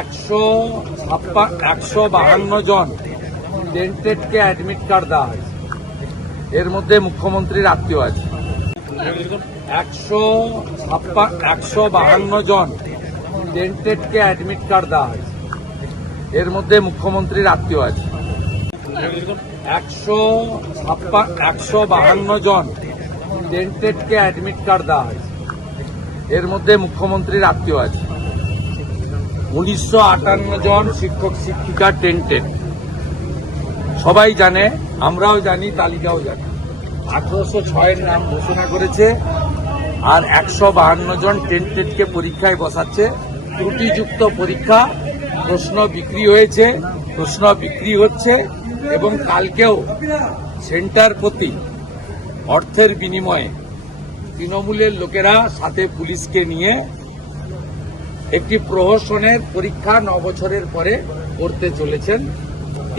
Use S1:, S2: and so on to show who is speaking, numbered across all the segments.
S1: একশো ছাপ্পা, একশো বাহান্ন জন টেন্টেডকে অ্যাডমিট কার্ড দেওয়া হয়েছে। এর মধ্যে মুখ্যমন্ত্রীর আত্মীয় আছে। একশো ছাপ্পা, একশো বাহান্ন জন টেন্টেডকে অ্যাডমিট কার্ড দেওয়া হয়েছে। এর মধ্যে মুখ্যমন্ত্রীর আত্মীয় আছে। একশো ছাপ্পা, একশো বাহান্ন জন টেন্টেডকে অ্যাডমিট কার্ড দেওয়া হয়েছে। এর মধ্যে মুখ্যমন্ত্রীর আত্মীয় আছে। উনিশশো আটান্ন জন শিক্ষক, শিক্ষিকা টেন্টেড সবাই জানে, আমরাও জানি, তালিকাও জানি। আঠারোশো ছয়ের নাম ঘোষণা করেছে আর একশো বাহান্ন জন টেন্টেডকে পরীক্ষায় বসাচ্ছে। ত্রুটিযুক্ত পরীক্ষা, প্রশ্ন বিক্রি হয়েছে, প্রশ্ন বিক্রি হচ্ছে এবং কালকেও সেন্টার প্রতি অর্থের বিনিময়ে তৃণমূলের লোকেরা সাথে পুলিশকে নিয়ে একটি প্রহসনের পরীক্ষা ন বছরের পরে করতে চলেছেন।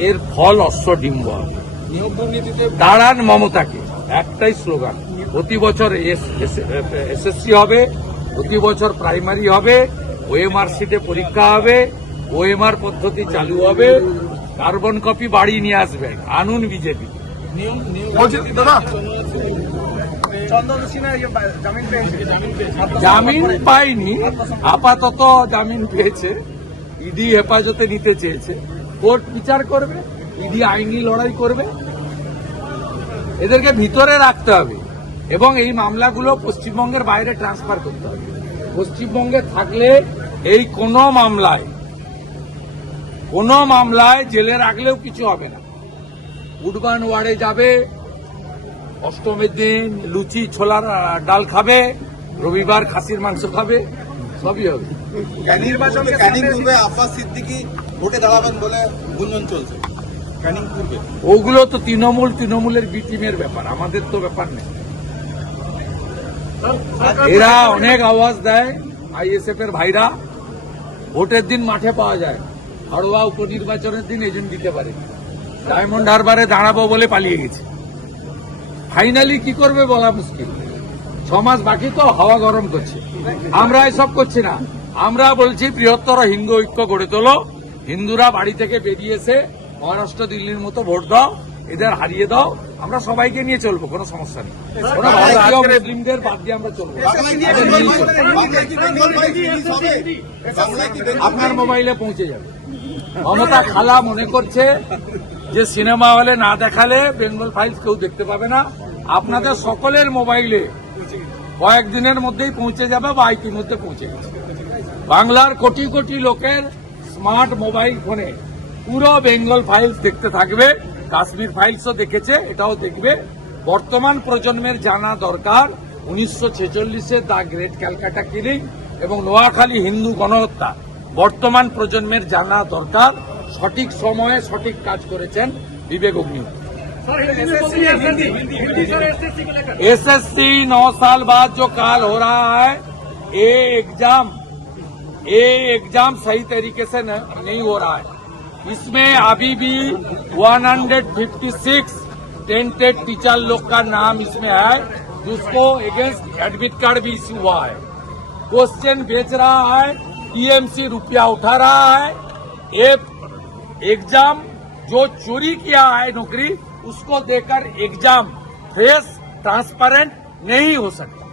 S1: এর ফল অশ্ব ডিম্ব। হবে।
S2: নিয়োগ দুর্নীতিতে
S1: দাঁড়ান মমতাকে একটাই স্লোগান। প্রতি বছর এসএসসি হবে প্রতি বছর প্রাইমারি হবে ওএমআর সিটে পরীক্ষা হবে ওএমআর পদ্ধতি চালু হবে কার্বন কপি বাড়ি নিয়ে আসবেন আনুন বিজেপি।
S3: দাদা।
S2: জামিন
S1: পায়নি আপাতত জামিন পেয়েছে। ইডি হেফাজতে নিতে চেয়েছে। কোর্ট বিচার করবে, ইডি আইনি লড়াই করবে। এদেরকে ভিতরে রাখতে হবে এবং এই মামলাগুলো পশ্চিমবঙ্গের বাইরে ট্রান্সফার করতে হবে। পশ্চিমবঙ্গে থাকলে এই কোনো মামলায় কোনো মামলায় জেলে রাখলেও কিছু হবে না। উডবান ওয়ার্ডে যাবে অষ্টমীর দিন লুচি ছোলার ডাল খাবে রবিবার খাসির মাংস খাবে সবই হবে।
S2: নির্বাচনকে
S4: ক্যানিং
S2: সামনে
S4: পূর্বে আব্বাস সিদ্দিকি ভোটে দাঁড়াবেন বলে গুঞ্জন চলছে। ক্যানিং পূর্বে
S1: ওগুলো তো তৃণমূল তৃণমূলের বি টিমের ব্যাপার আমাদের তো ব্যাপার নেই। এরা অনেক আওয়াজ দেয় আইএসএফ এর ভাইরা। ভোটের দিন মাঠে পাওয়া যায়। হাড়োয়া উপনির্বাচনের দিন এজেন্ট দিতে পারে। ডায়মন্ড হারবারে দাঁড়াবো বলে পালিয়ে গেছে। ফাইনালি কি করবে বলা মুশকিল। ছ মাস বাকি তো হাওয়া গরম করছে। আমরা এসব করছি না। আমরা বলছি বৃহত্তর হিন্দু ঐক্য গড়ে তোলো। হিন্দুরা বাড়ি থেকে বেরিয়ে এসে মহারাষ্ট্র দিল্লির মতো ভোট দাও এদের হারিয়ে দাও। আমরা সবাইকে নিয়ে চলবো কোনো সমস্যা নেই। কোনো ভারতীয় মুসলিমদের বাদ দিয়ে আমরা চলবো। আপনার মোবাইলে পৌঁছে যাবে। মমতা খালা মনে করছে যে সিনেমা হলে না দেখালে বেঙ্গল ফাইলস কেউ দেখতে পাবে না। আপনাদের সকলের মোবাইলে কয়েকদিনের মধ্যেই পৌঁছে যাবে বা ইতিমধ্যে পৌঁছে গেছে। বাংলার কোটি কোটি লোকের স্মার্ট মোবাইল ফোনে পুরো বেঙ্গল ফাইলস দেখতে থাকবে। কাশ্মীর ফাইলসও দেখেছে, এটাও দেখবে। বর্তমান প্রজন্মের জানা দরকার, উনিশশো ছেচল্লিশে দ্য গ্রেট ক্যালকাটা কিলিং এবং নোয়াখালী হিন্দু গণহত্যা। বর্তমান প্রজন্মের জানা দরকার। সঠিক সময়ে সঠিক কাজ করেছেন বিবেক অগ্নিহোত্রী एसएससी नौ साल बाद जो काल हो रहा है ये एग्जाम ये एग्जाम सही तरीके से न- नहीं हो रहा है इसमें अभी भी 156 टेंटेड टीचर लोग का नाम इसमें है जिसको अगेंस्ट एडमिट कार्ड भी इश्यू हुआ है क्वेश्चन बेच रहा है टीएमसी रुपया उठा रहा है ये एग्ज़ाम जो चोरी किया है नौकरी उसको देकर एग्ज़ाम। फ्रेश ट्रांसपेरेंट नहीं हो सकता।